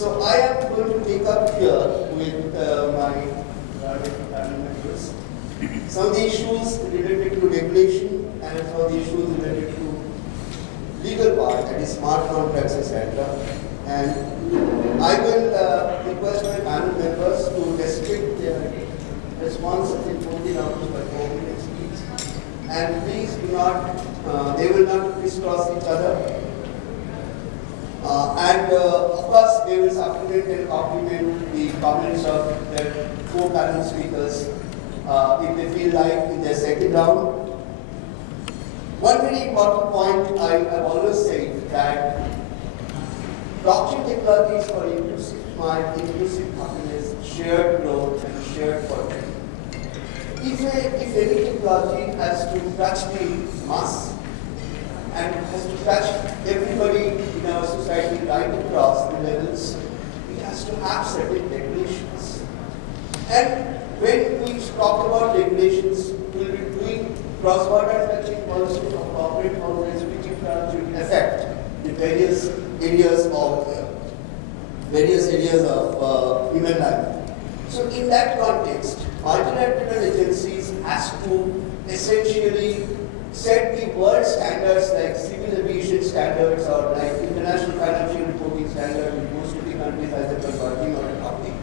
So I am going to take up here with my panel members some of the issues related to regulation and some of the issues related to legal part, that is smart contracts, etc. And I will request my panel members to restrict their responses in 14 hours by 4 minutes each. And please do not, they will not crisscross each other. Of course, they will supplement and complement the comments of their co-panel speakers if they feel like in their second round. One very important point I have always said that blockchain technologies for inclusive mind, inclusive happiness, shared growth, and shared fortune. If any technology has to touch the mass and has to touch everybody in our society right across the levels, it has to have certain regulations. And when we talk about regulations, we will be doing cross-border touching policy of corporate boundaries which in turn should affect the various areas of human life. So in that context, multilateral agencies has to essentially set the world standards like civil aviation standards or like international financial reporting standards in most of the countries as they are working on adopting.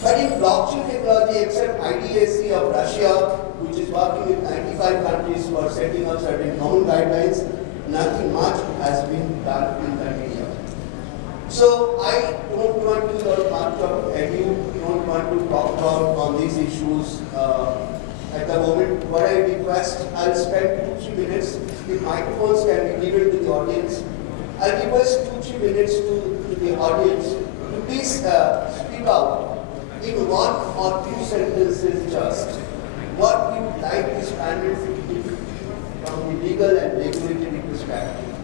But in blockchain technology, except IDAC of Russia, which is working with 95 countries for setting up certain common guidelines, nothing much has been done in that area. So I don't want to much of you, don't want to talk about on these issues at the moment. What I request, I'll spend 2-3 minutes. The microphones can be given to the audience. I'll request 2-3 minutes to the audience to please speak out in 1 or 2 sentences just what you would like this panel to do from the legal and regulatory perspective,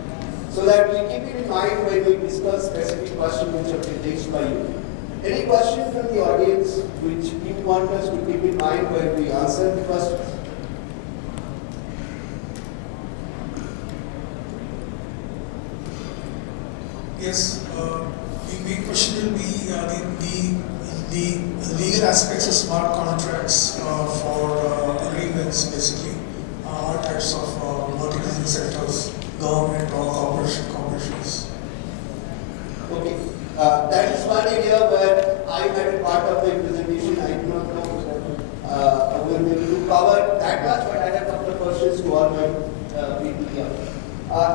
so that we keep it in mind when we discuss specific questions which have been raised by you. Any question from the audience which you want us to keep in mind when we answer the questions? Yes, the main question will be the legal aspects of smart contracts for agreements, basically, all types of verticals and sectors, government or corporations. Okay, that is one area where I had a part of the presentation. I do not know we'll be able to cover that much, but I have a couple of questions to all my people here.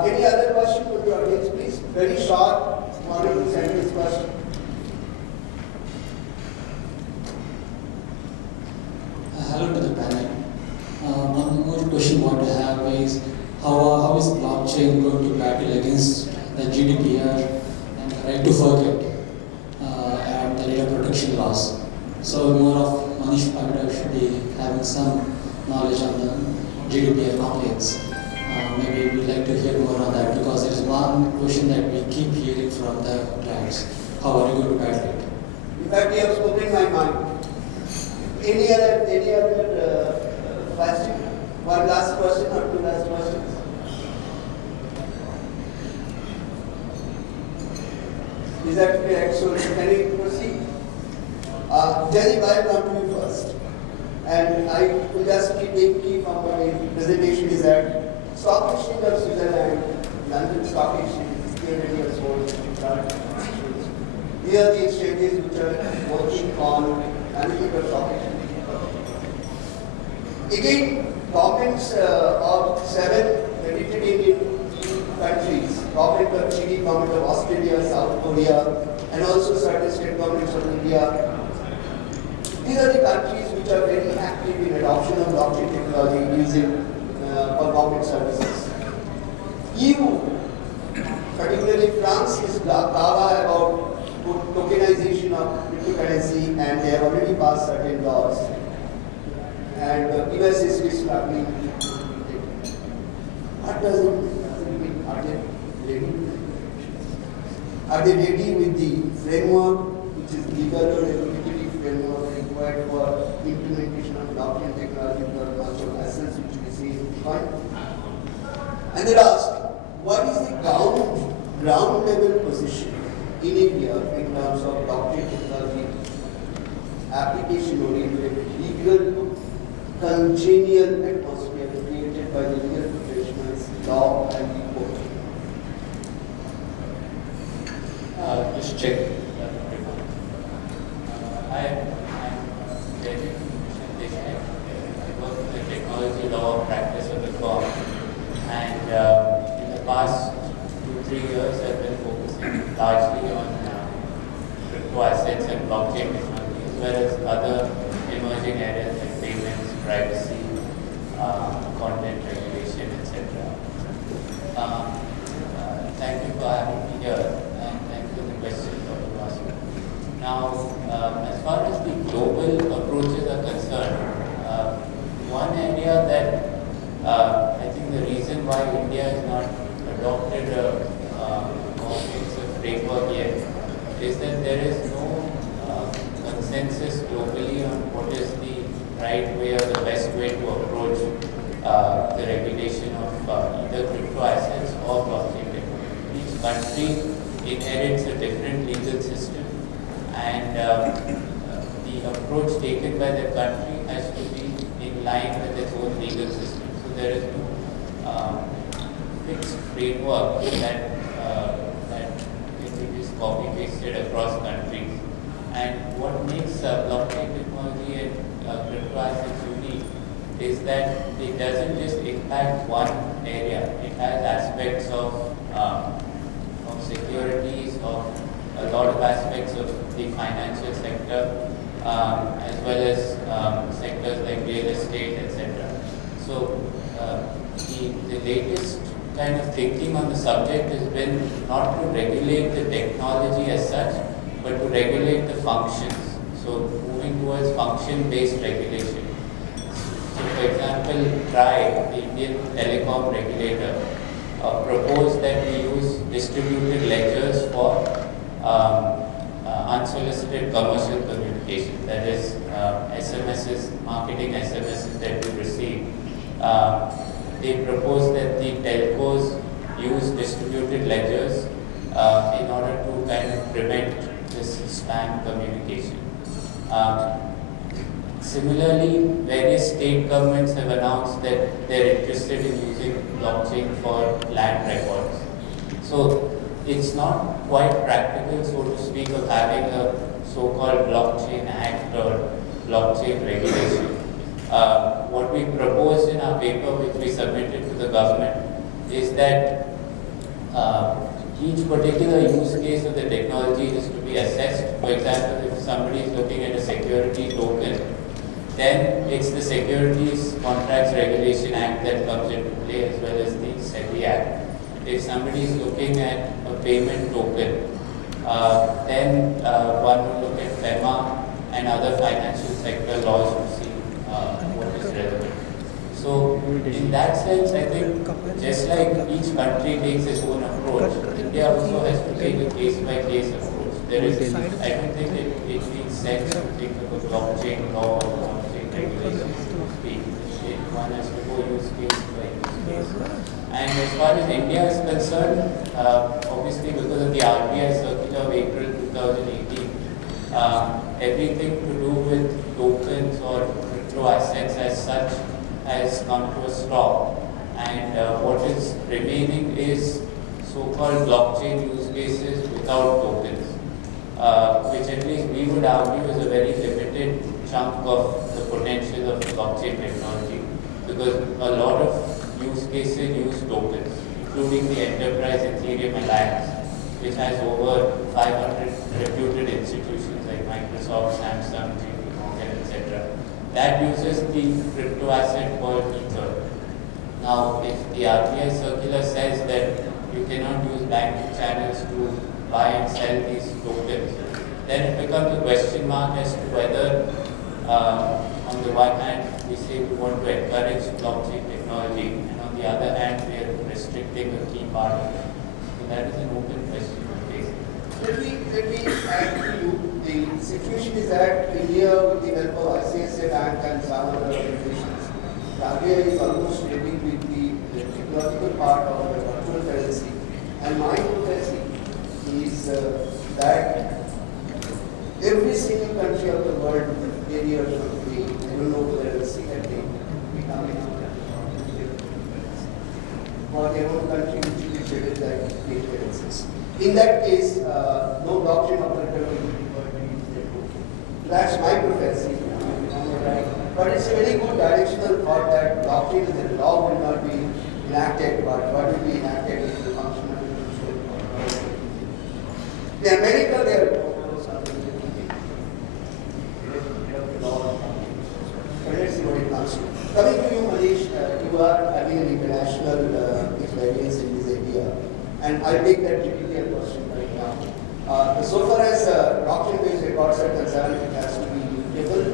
Any other question from the audience, please? Very short, 1 or 2 sentence question. Hello to the panel. One more question what I have is how is blockchain going to battle against the GDPR and the right to forget and the data protection laws? So more of Manish Pagda should be having some knowledge on the GDPR compliance. Maybe we'd like to hear more on that because there is one question that we keep hearing from the clients. How are you going to battle it? In fact, you have spoken my mind. Any other question? One last question or 2 last questions? Is that correct? So can we proceed? Jaideep, I will come to you first. And I will just keep key from my presentation is that Stock Exchange of Switzerland, London Stock Exchange is 300 years old. These are the exchanges which are working on management of stock exchange. Again, governments of 7 Mediterranean countries, government of Chile, government of Australia, South Korea, and also certain state governments of India. These are the countries which are very active in adoption of blockchain technology using for government services. EU, particularly France, is gaga about tokenization of cryptocurrency, and they have already passed certain laws. And US is struggling. What does it mean? Are they ready? Are they ready with the framework, which is legal or regulatory framework required for implementation of blockchain technology for virtual assets, which we see in Bitcoin? And they ask, what is the ground level position in India in terms of blockchain technology application oriented legal congenial atmosphere created by the legal professionals, law and the court? Just check. I'm David Desai. I work in the technology law practice of the firm, and in the past 2-3 years, I've been focusing largely on crypto assets and blockchain technology, as well as other emerging areas like payments, privacy, content regulation, etc. Thank you for having me here, and thank you for the question that you asked me. Now, as far as the global approaches are concerned, one area that I think the reason why India has not adopted a comprehensive framework yet is that there is no consensus globally on what is the right way or the best way to approach the regulation of either crypto assets or blockchain technology. Each country inherits a different legal system, and the approach taken by the country has to be in line with its own legal system. So there is no fixed framework that can be just copy pasted across countries. And what makes blockchain technology and crypto assets unique is that it doesn't just impact one area. It has aspects of securities, of a lot of aspects of the financial sector, as well as sectors like real estate, etc. So the latest kind of thinking on the subject has been not to regulate the technology as such, but to regulate the functions. So moving towards function-based regulation. So for example, TRAI, the Indian telecom regulator, proposed that we use distributed ledgers for unsolicited commercial communication, that is SMSs, marketing SMSs that we receive. They proposed that the telcos use distributed ledgers in order to kind of prevent this spam communication. Similarly, various state governments have announced that they're interested in using blockchain for land records. So it's not quite practical, so to speak, of having a so-called blockchain act or blockchain regulation. What we proposed in our paper, which we submitted to the government, is that each particular use case of the technology is to be assessed. For example, if somebody is looking at a security token, then it's the Securities Contracts Regulation Act that comes into play, as well as the SEBI Act. If somebody is looking at a payment token, then one would look at FEMA and other financial sector laws to see what is relevant. So in that sense, I think just like each country takes its own approach, India also has to take a case-by-case approach. There is, I don't think it makes sense to think of a blockchain law or blockchain regulation, so to speak. One has to go use case by use case. And as far as India is concerned, obviously because of the RBI circular of April 2018, everything to do with tokens or crypto assets as such has come to a stop. And what is remaining is so-called blockchain use cases without tokens, which at least we would argue is a very limited chunk of the potential of blockchain technology, because a lot of use cases use tokens, including the Enterprise Ethereum Alliance, which has over 500 reputed institutions like Microsoft, Samsung, JP Morgan, etc. That uses the crypto asset called Ether. Now, if the RBI circular says that you cannot use banking channels to buy and sell these tokens, then it becomes a question mark as to whether, on the one hand, we say we want to encourage blockchain technology, and on the other hand, we are restricting a key part of it. So that is an open question to face. Let me add to you. The situation is that India, with the help of ICICI Bank and some other organizations, the RBI is almost ready with the technological part of the virtual currency. And my prophecy is that every single country of the world, maybe or should be, I don't know whether it's secretly becoming for their own country which will be treated like state currencies. In that case, no blockchain operator will be required to use their token. That's my prophecy. But it's a very good directional thought that blockchain as a law will not be enacted, but what will be enacted is the functional control. In America, they are let's see what it comes to. Coming to you, Manish, you are having an international experience in this area, and I'll take that GDPR question right now. So far as blockchain-based records are concerned, it has to be immutable,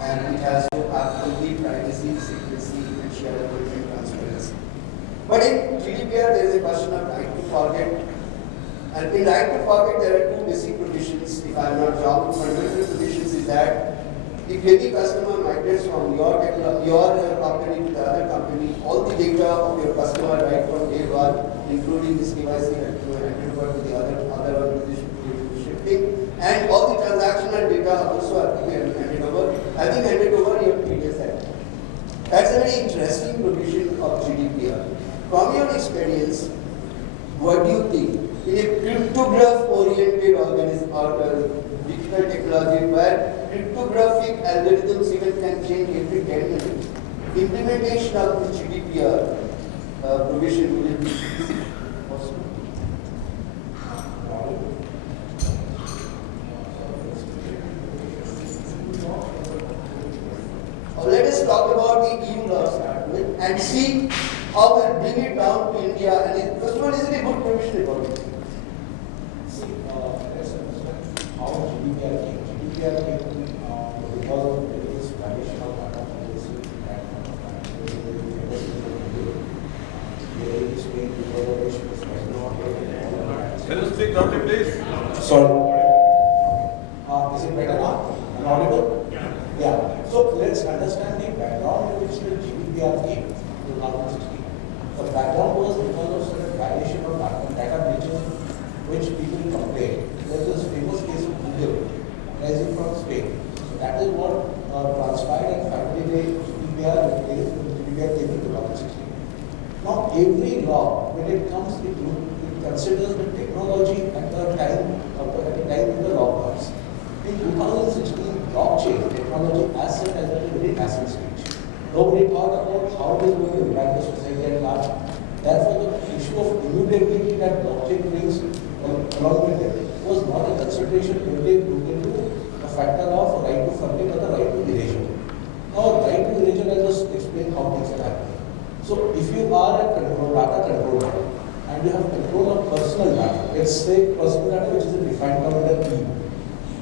and it has to have complete privacy, secrecy, and shareability and transparency. But in GDPR, there is a question of right to forget. And in right to forget, there are two basic provisions, if I am not wrong. Fundamental provisions is that if any customer migrates from your company to the other company, all the data of your customer right from day one, including this KYC and handed over to the other organization to do shifting, and all the transactional data also have to be handed over. Having handed over, you have to replace that. That's a very interesting provision of GDPR. From your experience, what do you think? In a cryptograph-oriented organism or digital technology where cryptographic algorithms even can change every 10 minutes, implementation of the GDPR provision will be possible? Let us talk about the EU law start with and see how we'll bring it down to India. And first of all, is it a good provision about it? See, let's understand how GDPR came. GDPR came because of this violation of data privacy and Can you speak loudly, please? Sorry. Is it better now? Am I audible? Yeah. So let's understand the background in which the GDPR came in 2016. The background was because of certain violation of data breaches which people complained. There's this famous case of Google rising from Spain. So that is what transpired, and finally the GDPR came in 2016. Now every law, when it comes, it considers the technology at the time when the law comes. In 2016, blockchain technology as such has been a very nascent stage. Nobody thought about how it is going to impact the society at large. Therefore, the issue of immutability that blockchain brings along with it was not a consideration when they looked into the factor of right to forget or the right to erasure. Now, right to erasure, I'll just explain how things are happening. So, if you are a data controller and you have control of personal data, let's say personal data which is defined under E,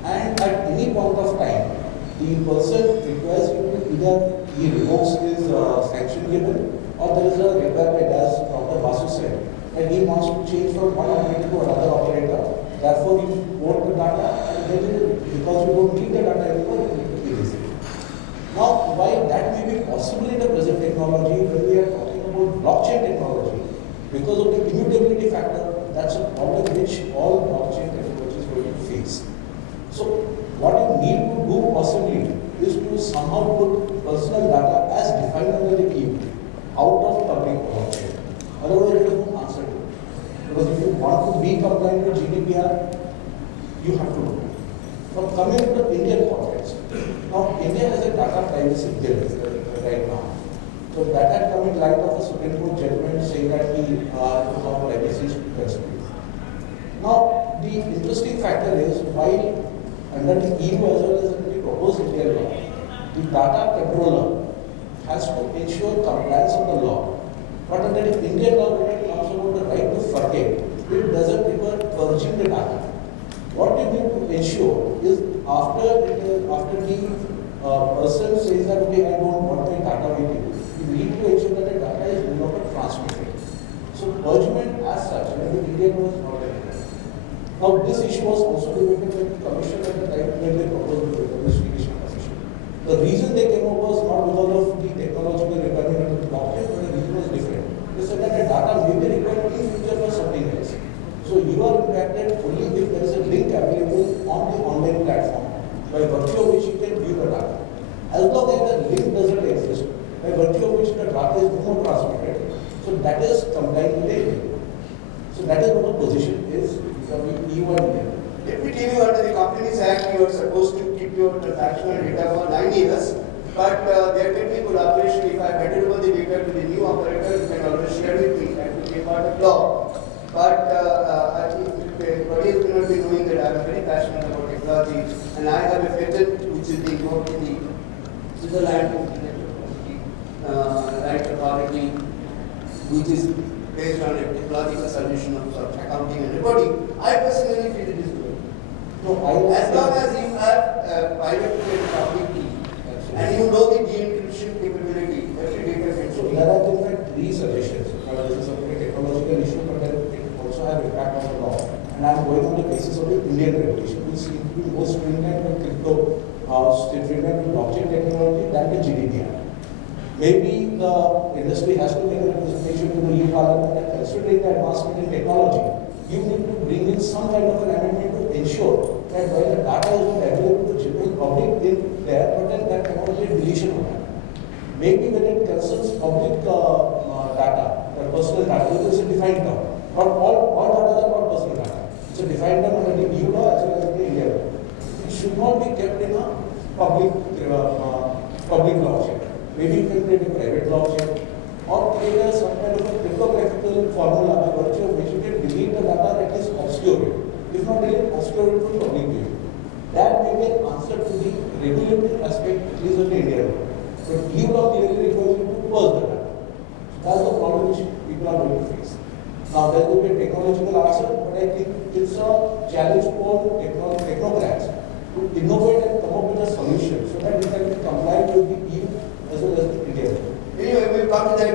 and at any point of time, the person requires you to either he revokes his sanction given, or there is a requirement, as Dr. Basu said, that he wants to change from one operator to another operator. Therefore, you vote the data, and then because you don't need the data anymore, you need to erase it. Now, while that may be possible in the present technology, when we are talking about blockchain technology, because of the immutability factor, that's a problem which all blockchain technology is going to face. So, what you need to do possibly is to somehow put personal data as defined under the key out of public blockchain. Otherwise, there is no answer to it. Because if you want to be compliant with GDPR, you have to do it. Now, coming to the Indian context. Now, India has a data privacy bill right now. So, that had come in light of a Supreme Court judgment saying that the privacy is constrained. Now, the interesting factor is while under the EU as well as under the proposed Indian law, the data controller has to ensure compliance of the law. But under the Indian law, when it comes about the right to forget, it doesn't require purging the data. What you need to ensure is after the person says that, okay, I don't want my data with you, you need to ensure that the data is no longer transmitted. So purgement as such, when the Indian law is not there. Now, this issue was also debated by the Commission at the time when they proposed the investigation commission. The reason they came up was not because of the technological requirement of the blockchain, but the reason was different. They said that the data may be required in future for something else. So you are impacted only if there is a link available our position is becoming EU and India? Let me tell you, under the Companies Act, you are supposed to keep your transactional data for 9 years, but there can be collaboration. If I have handed over the data to the new operator, you can always share with me. That will be part of law. But I think everybody is going to be knowing that I am very passionate about technology, and I have a patent which is being worked in the Switzerland right authority, which is based on a technological solution of accounting and reporting. I personally feel it is good. No, As long as you have private key and public key, and you know the de-encryption capability, every data gets So there are in fact three suggestions. This is a technological issue, but then it also has impact on the law. And I'm going on the basis of the Indian regulation, which seems to be more stringent with crypto, stringent with blockchain technology than the GDPR. Maybe the industry has to make a representation to the EU Parliament that considering the advancement in technology, you need to bring in some kind of an amendment to ensure that while the data is not available to the general public in there, but then that cannot be a deletion of that. Maybe when it concerns public data, or personal data, it is a defined term. Not all data are not personal data. It's a defined term under the EU law as well as the Indian law. It should not be kept in a public blockchain. Maybe you can create a private blockchain or create some kind of a cryptographical formula by virtue of which you can delete the data that is obscured. If not delete, obscured from public view. That may be an answer to the regulatory aspect, at least of the Indian law. But EU law clearly requires you to purge the data. That's the problem which people are going to face. Now there will be a technological answer, but I think it's a challenge for technocrats to innovate and come up with a solution so that we can be compliant with the EU as well as the India. Anyway, we'll come to that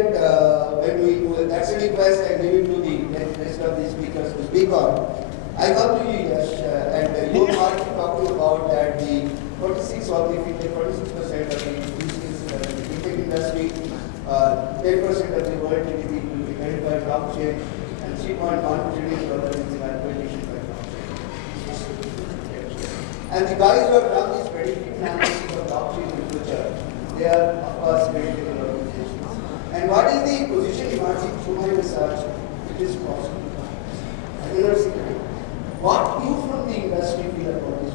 when we do it. That's a request I give it to the rest of the speakers to speak on. I come to you, Yash, and you are talking about that the 46% of the fintech industry, 10% of the world GDP will be carried by blockchain, and $3.1 trillion is in acquisition by blockchain. And the guys who have done this predictive analysis of blockchain in the future, they are, of course, very different organizations. And what is the position emerging through my research? It is possible. I do not see it. What you from the industry feel about this?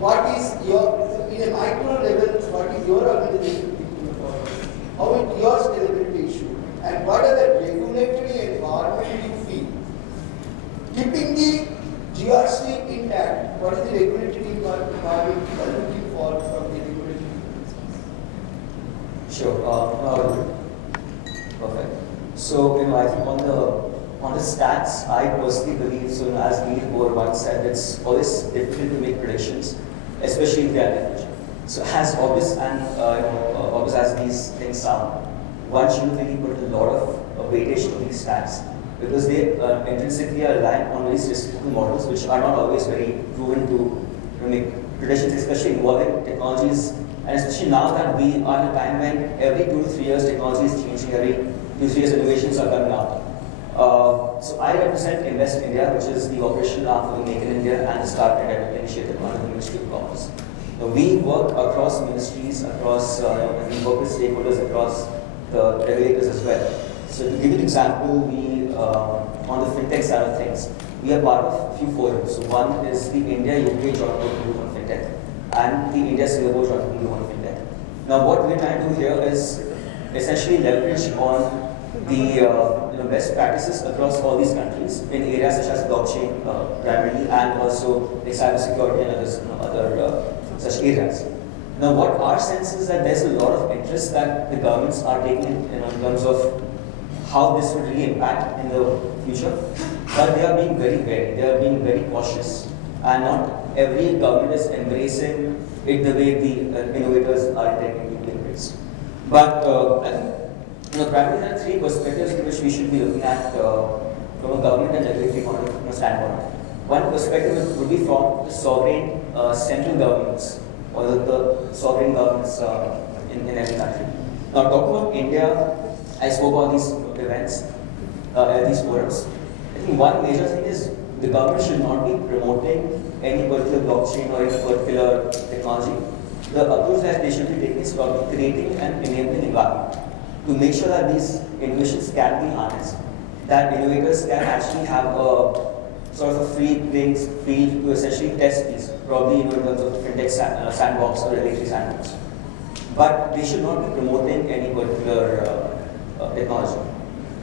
What is your, in a micro level, what is your organization thinking about it? How is your scalability issue? And what are the regulatory environment you feel? Keeping the GRC intact, what is the regulatory environment you are looking for from the regulatory? Sure. Perfect. So, I think on the stats, I personally believe, as Neil Bohr once said, it's always difficult to make predictions, especially if they are different. So, as obvious and obvious as these things sound, one shouldn't really put a lot of weightage to these stats because they intrinsically are relying on very statistical models, which are not always very proven to make predictions, especially involving technologies. And especially now that we are in a time when every 2 to 3 years technology is changing, every 2 to 3 years innovations are coming out. So I represent Invest India, which is the operational arm for the Make in India and the Start India initiative under the Ministry of Commerce. We work across ministries, across we work with stakeholders across the regulators as well. So to give you an example, we on the fintech side of things, we are part of a few forums. So one is the India-UK Joint Working Group on Fintech and the India-Singapore Joint Working Group on Fintech. Now what we're trying to do here is essentially leverage on the best practices across all these countries in areas such as blockchain primarily and also like cybersecurity and other such areas. Now what our sense is that there's a lot of interest that the governments are taking in terms of how this would really impact in the future, but they are being very wary, they are being very cautious, and not every government is embracing it the way the innovators are intending to embrace. But I think primarily there are three perspectives in which we should be looking at from a government and regulatory point of standpoint. One perspective would be from the sovereign central governments or the sovereign governments in every country. Now talking about India, I spoke about these events, these forums. I think one major thing is the government should not be promoting any particular blockchain or any particular technology. The approach that they should be taking is about creating an enabling environment to make sure that these innovations can be harnessed, that innovators can actually have a sort of a free playing field to essentially test these, probably in terms of fintech sandbox or regulatory sandbox. But they should not be promoting any particular technology.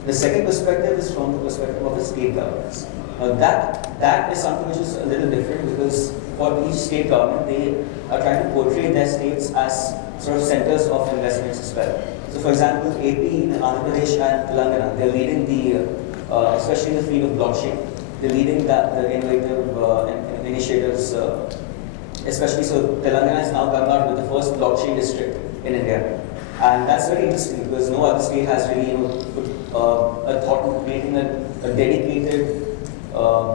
The second perspective is from the perspective of the state governments. That is something which is a little different because for each state government, they are trying to portray their states as sort of centers of investments as well. So for example, AP, Andhra Pradesh and Telangana, they're leading especially in the field of blockchain, they're leading the innovative initiatives, especially so Telangana has now come out with the first blockchain district in India. And that's very interesting because no other state has really put a thought into creating a dedicated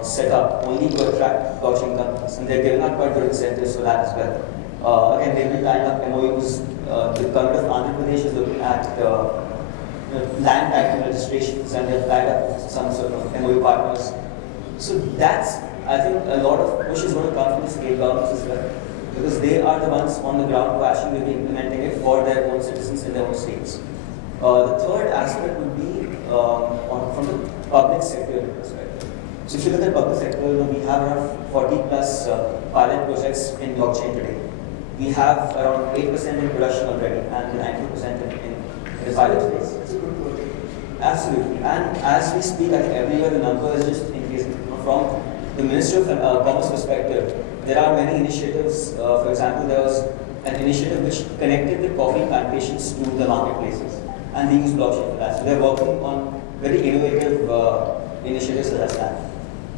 setup only to attract blockchain companies. And they're giving out quite good incentives for that as well. Again, they've been tying up MOUs. The government of Andhra Pradesh is looking at land title registrations and they've tied up some sort of MOU partners. So that's, I think, a lot of push is going to come from the state governments as well, because they are the ones on the ground who actually will be implementing it for their own citizens in their own states. The third aspect would be from the public sector perspective. So if you look at public sector, we have around 40 plus pilot projects in blockchain today. We have around 8% in production already and 90% in the pilot phase. It's a good project. Absolutely. And as we speak, I think every year the number is just increasing. From the Ministry of Commerce perspective, there are many initiatives. For example, there was an initiative which connected the coffee plantations to the marketplaces, and they use blockchain for that. So they're working on very innovative initiatives as that.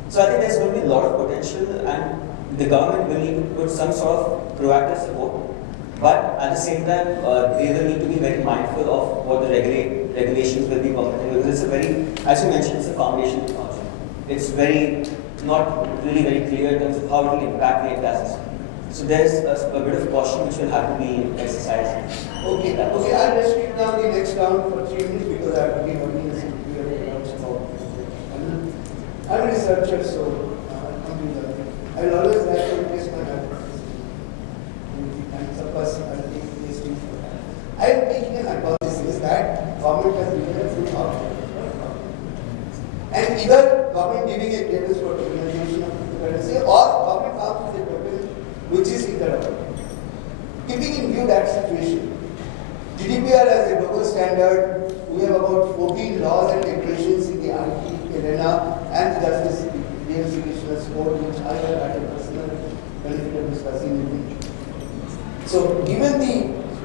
So I think there's going to be a lot of potential, and the government will need to put some sort of proactive support. But at the same time, they will need to be very mindful of what the regulations will be permitting, because it's a very, as you mentioned, it's a foundation technology. It's not really very clear in terms of how it will impact the industry. So there's a bit of caution which will have to be exercised. Okay, I'll restrict now the next round for 3 minutes because I have to be working as I'm a researcher, so I will always like to test my hypothesis. And suppose I will take testing for that. I am taking a hypothesis that government has given a full outcome. And either government giving a clearance for tokenization of cryptocurrency or government comes with a token which is interoperable. Keeping in view that situation, GDPR as a global standard, we have about 14 laws and regulations in the IT arena and the justice reification code, which I have had a personal benefit of discussing with you. So, given the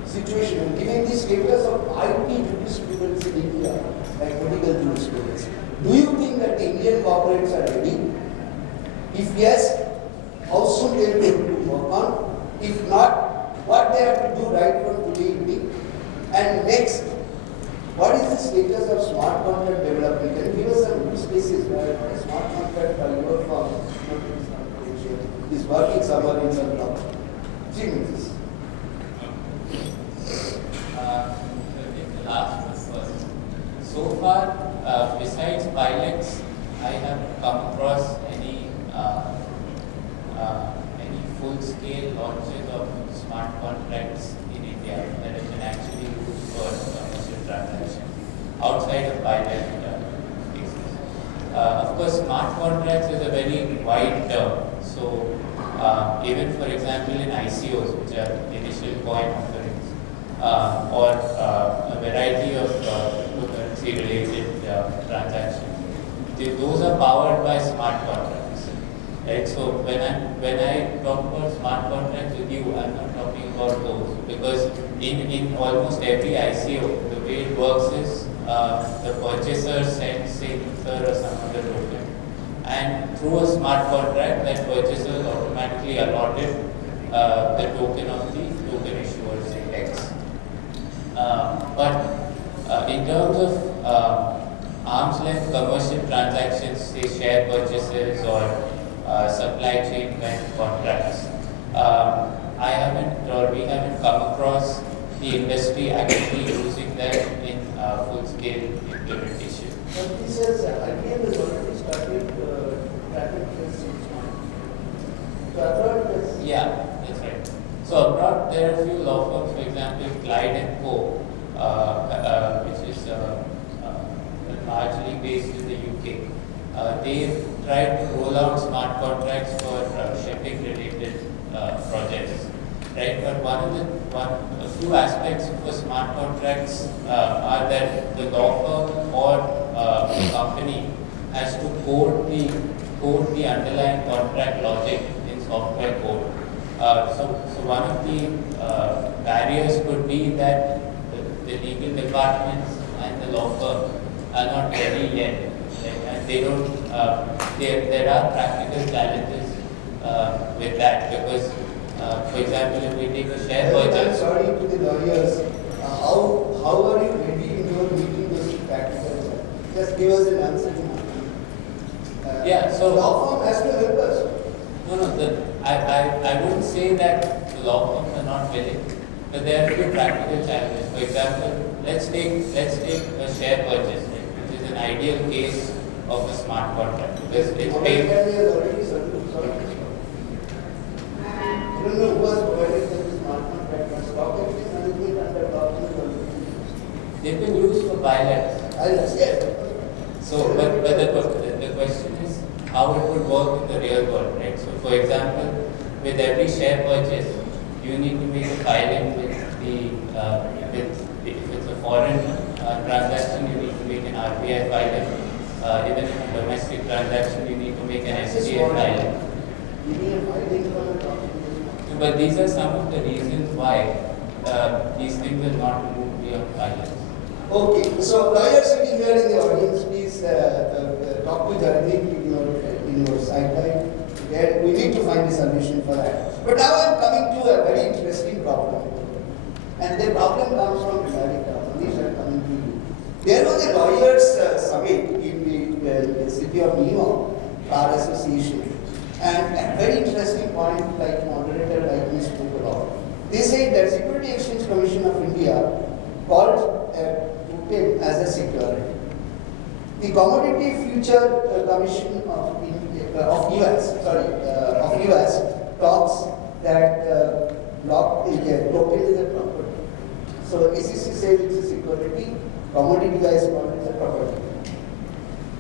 situation and given the status of IT jurisprudence in India, like medical jurisprudence, do you think that the Indian corporates are ready? If yes, how soon they will be able to work on? If not, what they have to do right from today evening? And next, what is the status of smart contract development? Can you give us some use cases where a smart contract by your firm is working somewhere in some block? 3 minutes. The last one first. So far, besides pilots, I haven't come across any full-scale launches of smart contracts in India that have been actually used for commercial transactions outside of pilot cases. Of course, smart contracts is a very wide term. So, even for example, in ICOs, which are initial coin offerings, or a variety of cryptocurrency-related transactions, those are powered by smart contracts. Right, so when I talk about smart contracts with you, I'm not talking about those, because in almost every ICO, the way it works is the purchaser sends say Ether or some other token, and through a smart contract, that purchaser is automatically allotted the token of the token issuer, say X. But in terms of arm's length commercial transactions, say share purchases or supply chain kind of contracts, we haven't come across the industry actually using that in full-scale implementation. But this is, IBM has already started traffic testing. So abroad, Yeah, that's right. So abroad, there are a few law firms, for example, Clyde & Co., which is largely based in the they've tried to roll out smart contracts for shipping related projects, right? But a few aspects of a smart contracts are that the law firm or company has to code the underlying contract logic in software code. So one of the barriers could be that the legal departments and the law firm are not ready yet, right? And they don't. There are practical challenges with that because, for example, if we take a share I'm purchase. sorry to the lawyers. How are you ready in your meeting those practical? Just give us an answer to Yeah, so law firm has to help us. No. I wouldn't say that the law firms are not willing, but there are a few practical challenges. For example, let's take a share purchase, right, which is an ideal case of a smart contract because it's paid. Already sorry. I don't know who has provided the smart contract, but stock exchange management under blockchain. They've been used for pilots. Yes. So, but the question is how it would work in the real world, right? So, for example, with every share purchase, you need to make a filing with if it's a foreign transaction, you need to make an RBI filing. Even if a domestic transaction, you need to make an SCA filing. So, but these are some of the reasons why these things will not move beyond pilots. Okay, so lawyers sitting here in the audience, please talk to Jardeep in your sideline. We need to find a solution for that. But now I'm coming to a very interesting problem. And the problem comes from America. These are coming to you. There was a lawyers' summit in the city of New York, Bar Association. And a very interesting point, like moderator like me spoke about. They said that Security Exchange Commission of India called token as a security. The Commodity Future Commission of US talks that token is a property. So SEC says it's a security, commodity wise called it a property.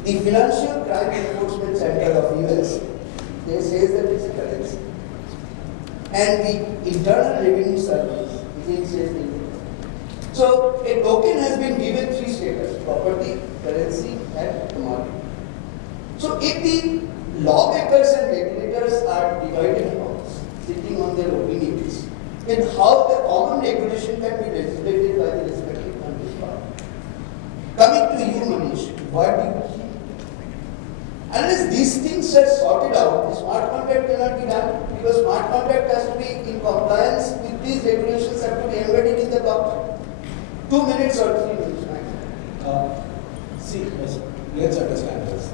The Financial Crime Enforcement Center of US, they say that it's a currency. And the Internal Revenue Service, it says it. So a token has been given three status: property, currency, and commodity. So if the lawmakers and regulators are divided amongst, sitting on their opinions, then how the common regulation can be legislated by the respective countries? Coming to you, Manish, what do you think? Unless these things are sorted out, the smart contract cannot be done because smart contract has to be in compliance with these regulations, have to be embedded in the blockchain. 2 minutes or 3 minutes max. See, let's understand this.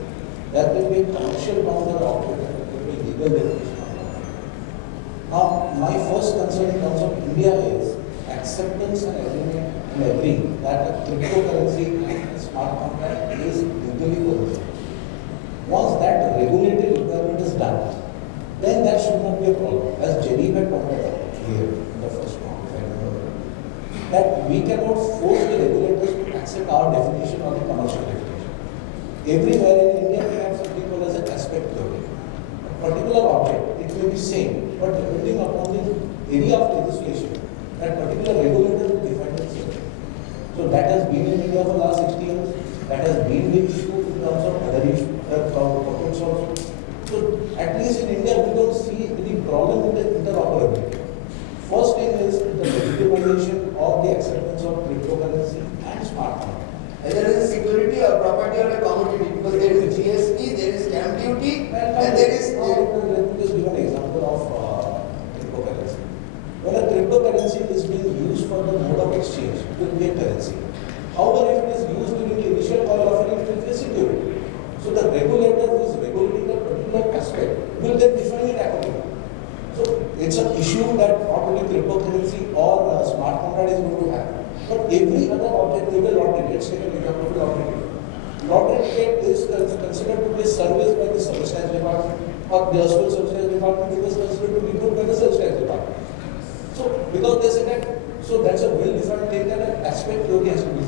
There will be a commercial boundary object and there will be legal definition. Now, my first concern in terms of India is acceptance and agreement and agreeing that a cryptocurrency and a smart contract is legally permissible. Once that regulatory requirement is done, then that should not be a problem. As Jenny had pointed out here in the first round, if I remember, that we cannot force the regulators to accept our definition or the commercial definition. Everywhere in India, we have something called as an aspect theory. A particular object, it may be same, but depending upon the area of legislation, that particular regulator will define it same. So that has been in India for the last 60 years. That has been the issue in terms of other issues, topics also. So at least in India, we don't see any problem with the interoperability. First thing is the legitimization of the acceptance of cryptocurrency and smart contract. Whether it is security or property or a commodity, because there is GST, there is stamp duty, and there is. Let me just give an example of cryptocurrency. When a cryptocurrency is being used for the mode of exchange, it will be a currency. However, if it is used during the initial call offering, it will be a security. So the regulator who is regulating a particular aspect will then define it accordingly. So it's an issue that not only cryptocurrency or smart contract is going to have, but every other object, even lottery. Let's take an example of lottery ticket. Lottery ticket is considered to be a service by the service tax department, or the National Service Tax Department is considered to be good by the service tax department. So because they say that, so that's a well-defined thing that an aspect theory has to be.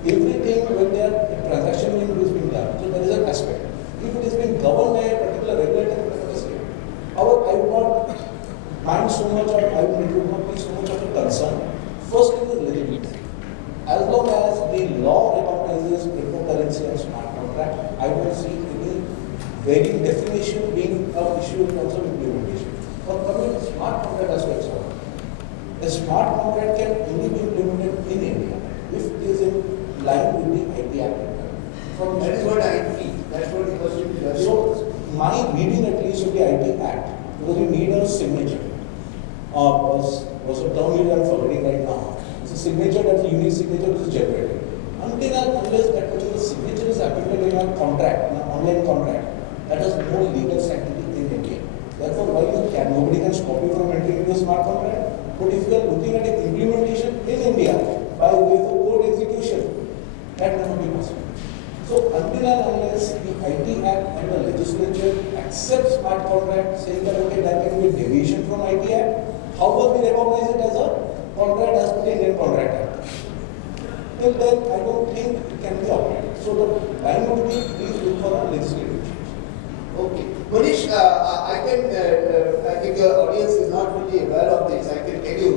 Everything when their transaction is being done, so there is an aspect. if it is being governed by a particular regulator in the state. However, I would not mind so much, or it would not be so much of a concern. First thing is legitimacy. As long as the law recognizes cryptocurrency and smart contract, I don't see any varying definition being an issue in terms of implementation. For coming to smart contract aspects of it, a smart contract can only be implemented in India if it is in line with the IT Act. That is what I feel. That's what the question is. So, my reading at least of the IT Act, because you need a signature, was a term you are forgetting right now. It's a signature, that's a unique signature which is generated. Until and unless that particular signature is applicable in a contract, in an online contract, that has no legal sanctity in India. Therefore, while nobody can stop you from entering into a smart contract, but if you are looking at an implementation in India by way of code execution, that cannot be possible. So until and unless the IT Act and the legislature accept smart contract, saying that okay, that can be a deviation from IT Act, how will we recognize it as a contract as per the Indian Contract Act? Till then, I don't think it can be operated. So the line would be, please look for a legislative change. Okay. Manish, I think your audience is not fully aware of this. I can tell you,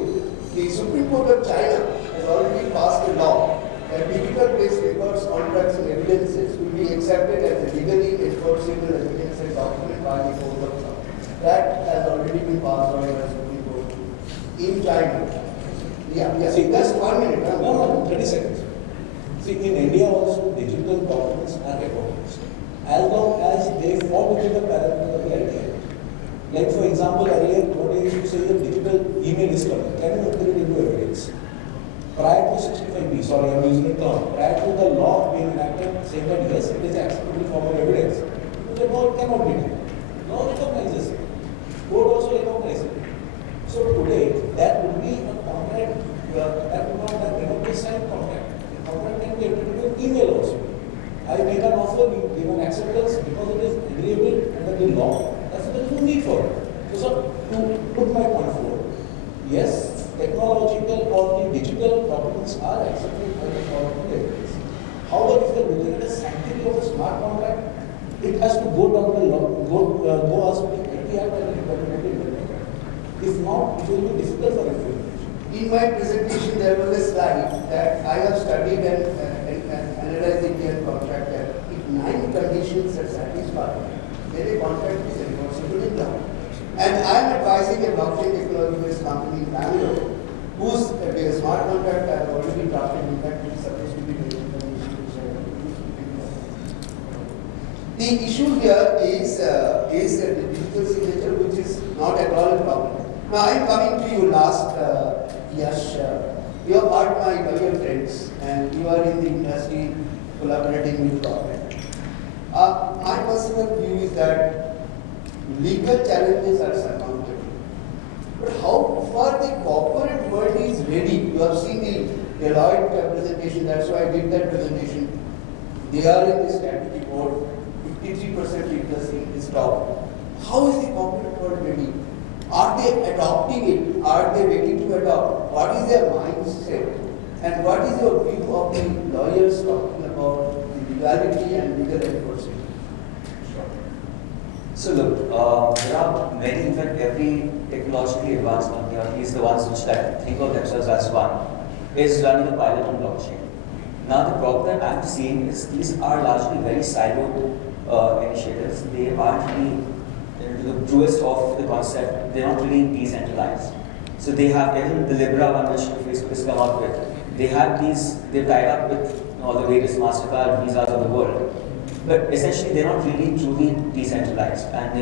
the Supreme Court of China has already passed a law that digital-based records, contracts and evidences will be accepted as a legally enforceable evidence and document by the court of law. That has already been passed by the Supreme Court in China. Yeah. See, Just 1 minute. No, 30 seconds. See, in India also, digital documents are recognized as long as they fall within the parameters of the IT Act. Like for example, earlier, what I used to say, the digital email is coming. Can you enter it into evidence? Prior to 65B, sorry, I'm using a term. Prior to the law being enacted, saying that yes, it is acceptable form of evidence, the law cannot be done. Law recognizes it. Court also recognizes it. So today, that would be a contract, that would not be a signed contract. The contract can be entered into an email also. I make an offer, you give an acceptance because it is agreeable under the law. That's there is no need for it. So, to put my point forward, yes, technological or the digital documents are accepted by the court of evidence. However, if you are looking at the sanctity of a smart contract, it has to go down the law, go as per the IT Act and the implemented contract. If not, it will be difficult for implementation. In my presentation, there was a slide that I have studied and analyzed the Indian contract that if 9 conditions are satisfied, then a contract is enforceable in law. And I am advising a blockchain technology-based company in Bangalore, whose smart contract I have already drafted. In fact, it is supposed to be made in the issue here is the digital signature, which is not at all a problem. Now, I am coming to you last, Yash. You are part of my earlier friends, and you are in the industry collaborating with government. My personal view is that legal challenges are surmountable. But how far the corporate world is ready? You have seen the Deloitte presentation, that's why I did that presentation. They are in the strategy board, 53% literacy is top. How is the corporate world ready? Are they adopting it? Are they ready to adopt? What is their mindset? And what is your view of the lawyers talking about the legality and legal enforcement? So look, there are many, in fact every technologically advanced company, or at least the ones which think of themselves as one, is running a pilot on blockchain. Now the problem that I'm seeing is these are largely very siloed initiatives. They aren't really the truest of the concept. They're not really decentralized. So they have, even the Libra one which Facebook has come up with, they've tied up with all the various MasterCard, Visas of the world. But essentially they're not really truly decentralized. And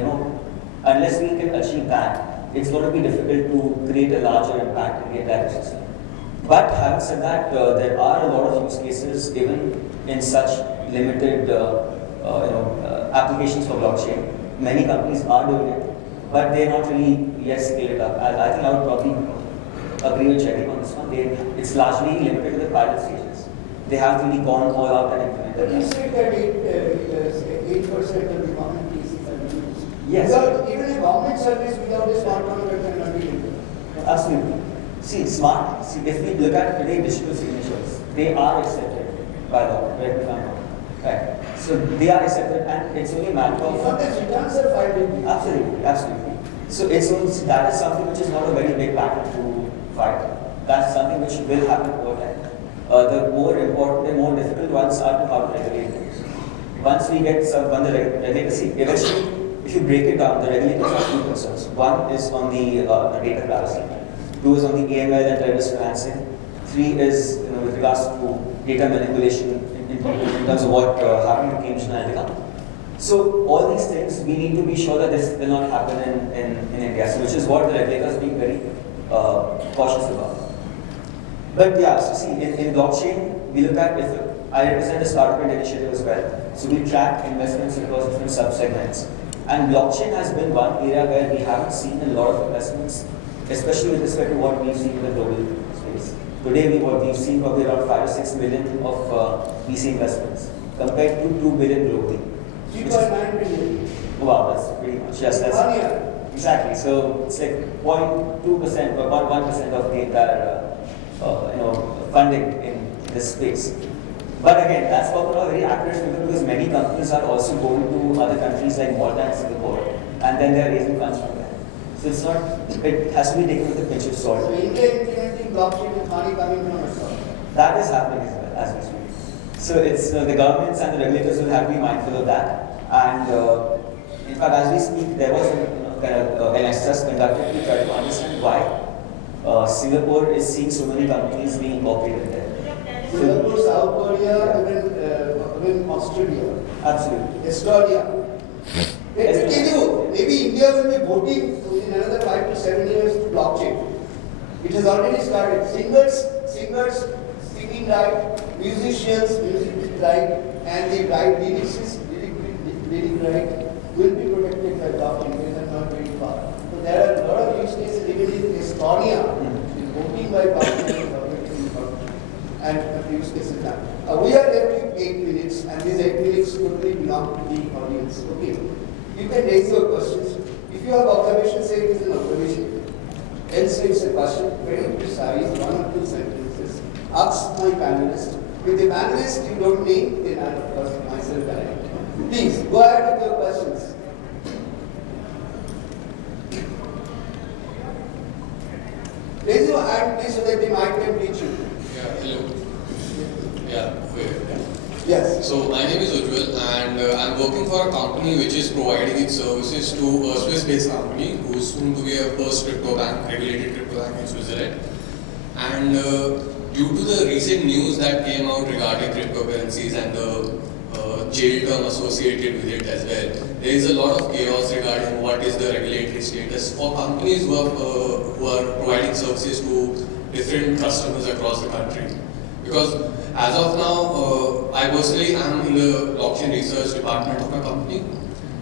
unless we can achieve that, it's going to be difficult to create a larger impact in the entire system. But having said that, there are a lot of use cases even in such limited applications for blockchain. Many companies are doing it, but they're not really yet scaled up. I think I would probably agree with Chetty on this one. It's largely limited to the pilot stages. They haven't really gone all out and implemented But you that. said that 8% of the government cases are used. Yes. Even a government service without a smart contract cannot be done. Absolutely. See, if we look at today digital signatures, they are accepted by law, right? Right. So they are accepted, and it's only a matter of. Sometimes returns are filed in. Absolutely, absolutely. So that is something which is not a very big battle to fight. That's something which will happen over time. The more important and more difficult ones are to how to regulate things. Once we get when the regulator, eventually, if you break it down, the regulators have two concerns. One is on the data privacy. Two is on the AML and terrorist financing. Three is with regards to data manipulation in terms of what happened in Cambridge Analytica. So all these things, we need to be sure that this will not happen in India, so which is what the regulators are being very cautious about. But yeah, so see, in blockchain, we look at, if I represent the Startup India initiative as well, so we track investments across different sub-segments. And blockchain has been one area where we haven't seen a lot of investments, especially with respect to what we've seen in the global space. Today, we've seen probably around 5 or 6 million of VC investments, compared to 2 billion globally. 3.9 billion. Wow, that's pretty much. Yes, that's 1 year. exactly. So it's like 0.2% or 0.1% of the entire funding in this space. But again, that's not a very accurate figure because many companies are also going to other countries like Malta and Singapore, and then they are raising funds from there. So it's not. It has to be taken with a pinch of salt. So India implementing blockchain with money coming from it. That is happening as well as we speak. So it's the governments and the regulators will have to be mindful of that. And in fact, as we speak, there was an exercise conducted to try to understand why Singapore is seeing so many companies being incorporated there. Singapore, South Korea, even Australia. Absolutely. Estonia. Let me tell you, maybe India will be voting in another 5 to 7 years to blockchain. It has already started. Singers, singing right, musicians, music right, and the right lyricists, lyric right, will be protected by blockchain. They are not very far. So there are a lot of use cases even in Estonia, voting by blockchain and use cases done. We are left with 8 minutes, and these 8 minutes totally belong to the audience. Okay, you can raise your questions. If you have observations, say it is an observation. Else it's a question, very precise, 1 or 2 sentences. Ask my panelist. With the panelist you don't name, then I of course myself direct. Please go ahead with your questions. Raise your hand, please, so that the mic can reach you. Yeah, hello. Yeah, wait. Yes. So my name is Ujjwal and I'm working for a company which is providing its services to a Swiss-based company who is soon to be a first crypto bank, regulated crypto bank in Switzerland. And due to the recent news that came out regarding cryptocurrencies and the jail term associated with it as well, there is a lot of chaos regarding what is the regulatory status for companies who are providing services to different customers across the country. Because as of now, I personally am in the blockchain research department of my company,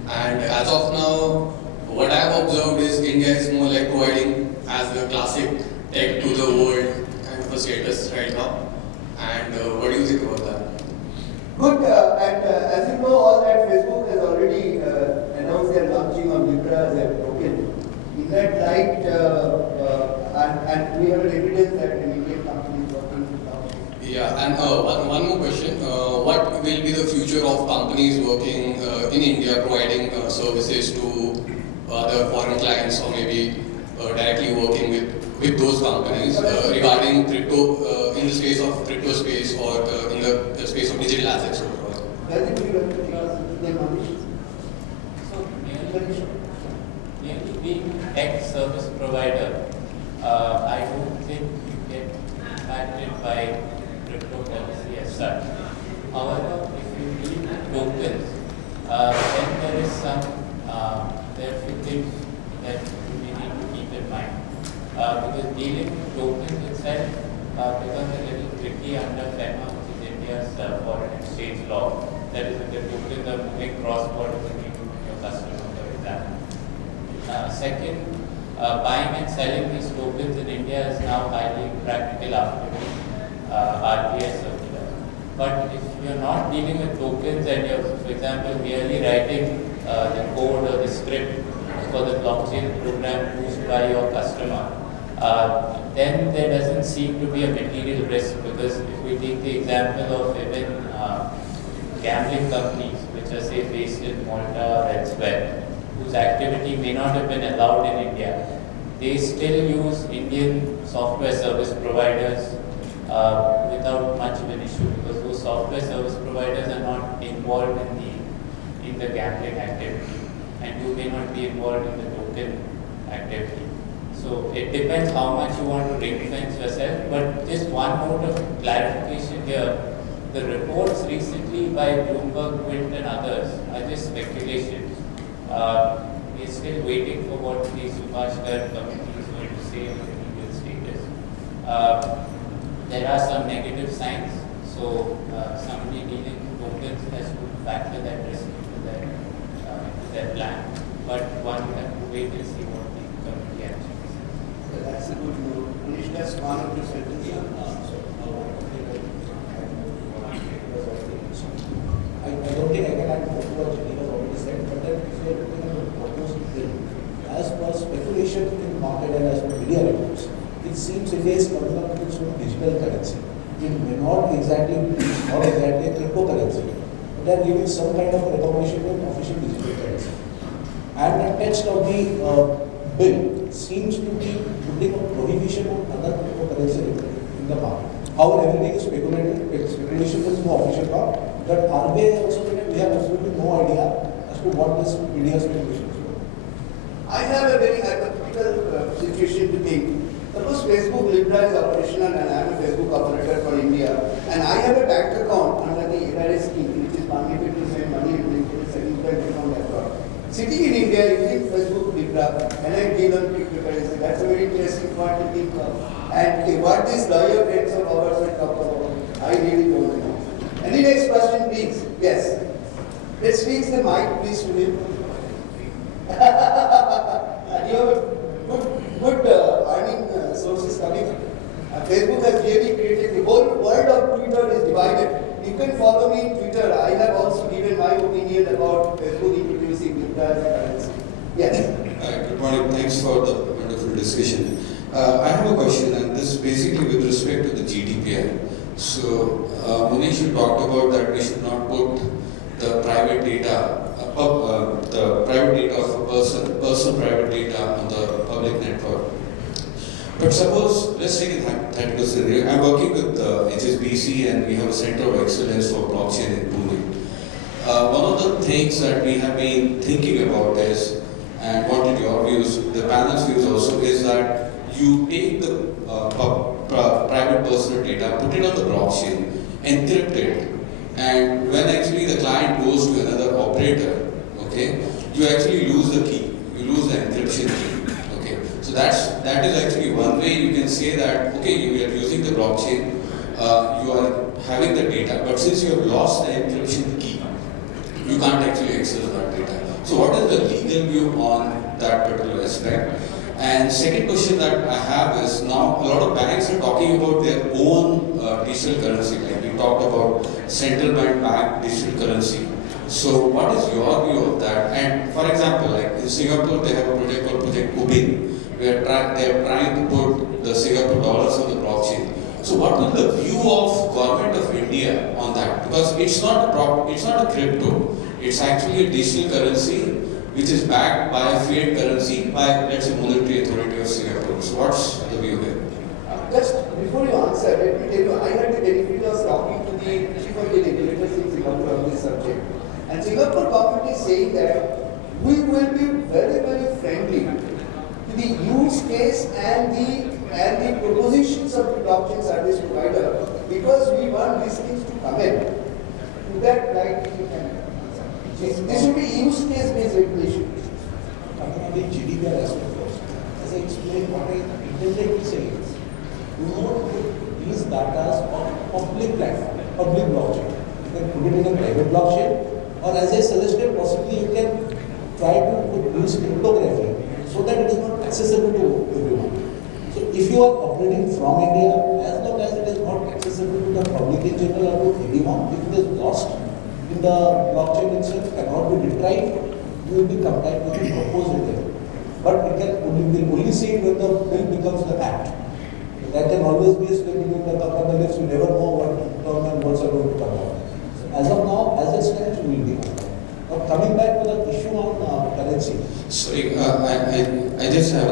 and as of now, what I have observed is India is more like providing as the classic tech to the world kind of a status right now. And what do you think about that? Good, and as you know, all that Facebook has already announced their launching of Libra as a token. In that light, and we have an evidence that an Indian company is working with blockchain. Yeah, and one more question. What will be the future of companies working in India providing services to other foreign clients or maybe directly working with those companies regarding crypto, in the space of crypto space or in the space of digital assets overall? So, merely being tech service provider, I don't think you get impacted by cryptocurrency as such. However, if you deal with tokens, then there is there are a few things that we need to keep in mind. Because dealing with tokens itself becomes a little tricky under FEMA, which is India's foreign exchange law. That is, if the tokens are moving cross-border between your customers, for example. Second, buying and selling these tokens in India is now highly impractical after the RBI circular. But if you're not dealing with tokens and you're, for example, merely writing the code or the script for the blockchain program used by your customer, then there doesn't seem to be a material risk, because if we take the example of even gambling companies, which are say based in Malta or elsewhere, whose activity may not have been allowed in India, they still use Indian software service providers without much of an issue, because those software service providers are not involved in the gambling activity, and you may not be involved in the token activity. So it depends how much you want to ring fence yourself. But just one note of clarification here: the reports recently by Bloomberg, Quint, and others are just speculation. We're still waiting for what the Subhash Garg committee is going to say on the legal status. There are some negative signs, so somebody dealing with tokens has to factor that risk into their plan. But one will have to wait and see what the committee actually says. So that's a good note. Manish, that's one of the sentences. I don't think I can add more to what Jenny has already said, but then if you are looking at the proposed bill, as per speculation in market and as per media reports, it seems India is coming up with its own digital currency. It may not exactly be a cryptocurrency, but they are giving some kind of recognition to official digital currency. And the text of the bill seems to be putting a prohibition on other cryptocurrency in the market. However, everything is speculative. Speculation is no official law. But RBI also, we have absolutely no idea as to what this media speculation is. I have a very hypothetical situation to think. Suppose Facebook Libra is operational and I am a Facebook operator for India, and I have a bank account under the ARS scheme, which is permitted to send money and make a significant account abroad. Sitting in India using Facebook Libra, and I deal on cryptocurrency. That's a very interesting point to think of. And what these lawyer friends of ours will talk about, I really don't know. Any next question, please? Yes. Let's fix the mic, please, to him. You have good earning sources coming. Facebook has really created, the whole world of Twitter is divided. You can follow me in Twitter. I have also given my opinion about Facebook introducing Libra as a currency. Yes. Good morning. Thanks for the wonderful discussion. I have a question, and this is basically with respect to the GDPR. So, Manish, you talked about that we should not put the private data, the private data of a personal private data on the public network. But suppose, let's take a hypothetical scenario. I'm working with HSBC, and we have a center of excellence for blockchain in Pune. One of the things that we have been thinking about is, and wanted your views, the panel's views also, is that you take the private personal data, put it on the blockchain, encrypt it, and when actually the client goes to another operator, okay, you actually lose the key, you lose the encryption key, okay. So that is actually one way you can say that, okay, you are using the blockchain, you are having the data, but since you have lost the encryption key, you can't actually access that data. So what is the legal view on that particular aspect? And second question that I have is, now a lot of banks are talking about their own digital currency. Like we talked about central bank digital currency. So what is your view of that? And for example, like in Singapore, they have a project called Project Ubin, where they are trying to put the Singapore dollars on the blockchain. So what will the view of government of India on that? Because it's not a crypto. It's actually a digital currency which is backed by a fiat currency by, let's say, monetary authority of Singapore. So what's the view there? Just before you answer, let me tell you, I had the benefit of talking to the chief of the regulators in Singapore on this subject. And Singapore government is saying that we will be very, very friendly to the use case and the propositions of the blockchain service provider, because we want these things to come in. To that light, you can. This should be use case based regulation. Talking about the GDPR aspect first, as I explained, what I intended to say is, you don't put these data on public platform, public blockchain. You can put it in a private blockchain, or as I suggested, possibly you can try to use cryptography so that it is not accessible to everyone. So if you are operating from India, as long as it is not accessible to the public in general or to anyone, if it is lost in the blockchain itself, cannot be retrieved, you will be compliant with the proposed bill. But it will only see it when the bill becomes the act. That can always be a split between the cup and the lips. You never know what term and words are going to come out. as of now, as it stands, we will be compliant. Now coming back to the issue on currency. Sorry, I just have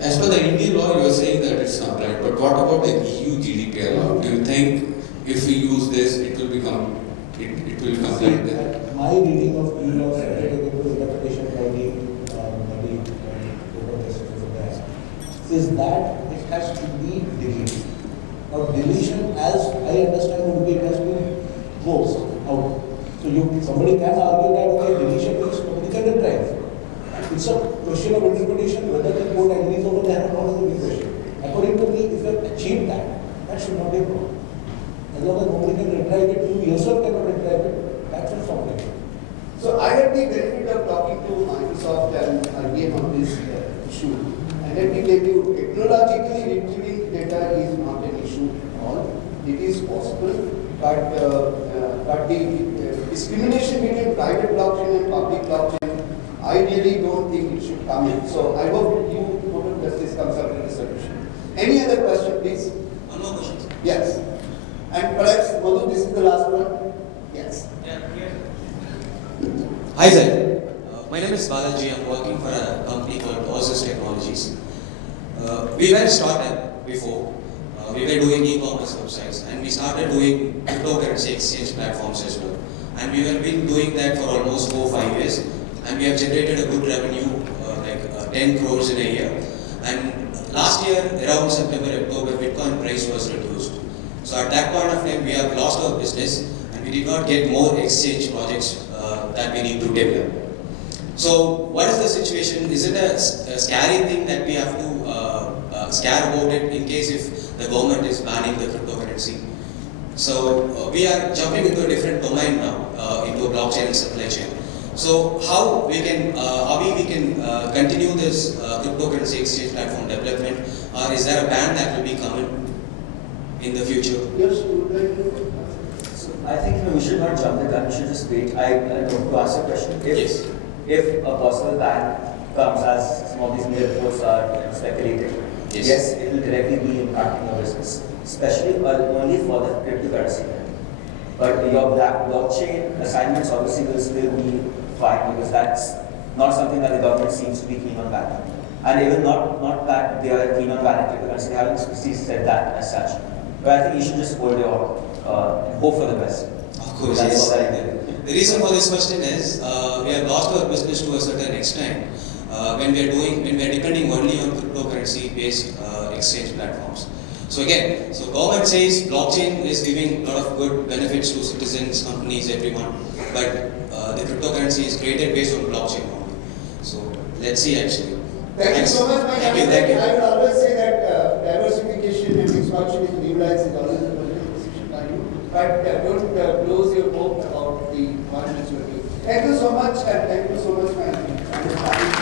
as per the Indian law, you are saying that it's not right, but what about the EU GDPR law? Do you think if we use this, it will become compliant with? My reading of EU law subject to interpretation by the is that it has to be deleted. Now deletion, as I understand, would be it has been closed out. So somebody can argue that okay, deletion means nobody can retrieve. It's a question of interpretation whether the court agrees over that or not is a big question. According to me, if you have achieved that, that should not be a problem. As long as nobody can retrieve it, you yourself cannot retrieve it, that's a problem. So I had the benefit of talking to Microsoft and IBM on this issue. And let me tell you, technologically retrieving data is not an issue at all. It is possible, but the discrimination between private blockchain and public blockchain, I really don't think it should come in. So I hope you, total justice, comes up with a solution. Any other question, please? One more question. Yes. And perhaps, Madhu, this is the last one? Yes. Hi sir, my name is Balaji. I'm working for a company called Oasis Technologies. We were a startup before. We were doing e-commerce websites and we started doing cryptocurrency exchange platforms as well. And we have been doing that for almost 4 or 5 years. And we have generated a good revenue, like 10 crores in a year. And last year, around September, October, Bitcoin price was reduced. So at that point of time, we have lost our business and we did not get more exchange projects that we need to develop. So what is the situation? Is it a scary thing that we have to scare about it in case if the government is banning the cryptocurrency? So we are jumping into a different domain now, into a blockchain and supply chain. So how we can continue this cryptocurrency exchange platform development, or is there a ban that will be coming in the future? Yes, I think we should not jump the gun, we should just wait. To answer the question, if a possible ban comes, as some of these media reports are speculating, yes, it will directly be impacting our business, especially only for the cryptocurrency. But your blockchain assignments obviously will still be fine because that's not something that the government seems to be keen on banning. And even not that they are keen on banning cryptocurrency, they haven't said that as such. But I think you should just hold your hope for the best. Of course, that's yes. what I did. The reason for this question is we have lost our business to a certain extent when we are depending only on cryptocurrency-based exchange platforms. So again, government says blockchain is giving a lot of good benefits to citizens, companies, everyone, but the cryptocurrency is created based on blockchain only. So let's see actually. Thank you so much, my Thank you. I will always say that diversification and expansion in new lines is always a political decision by you. But don't close your hope about the one which will be. Thank you so much, and thank you so much, my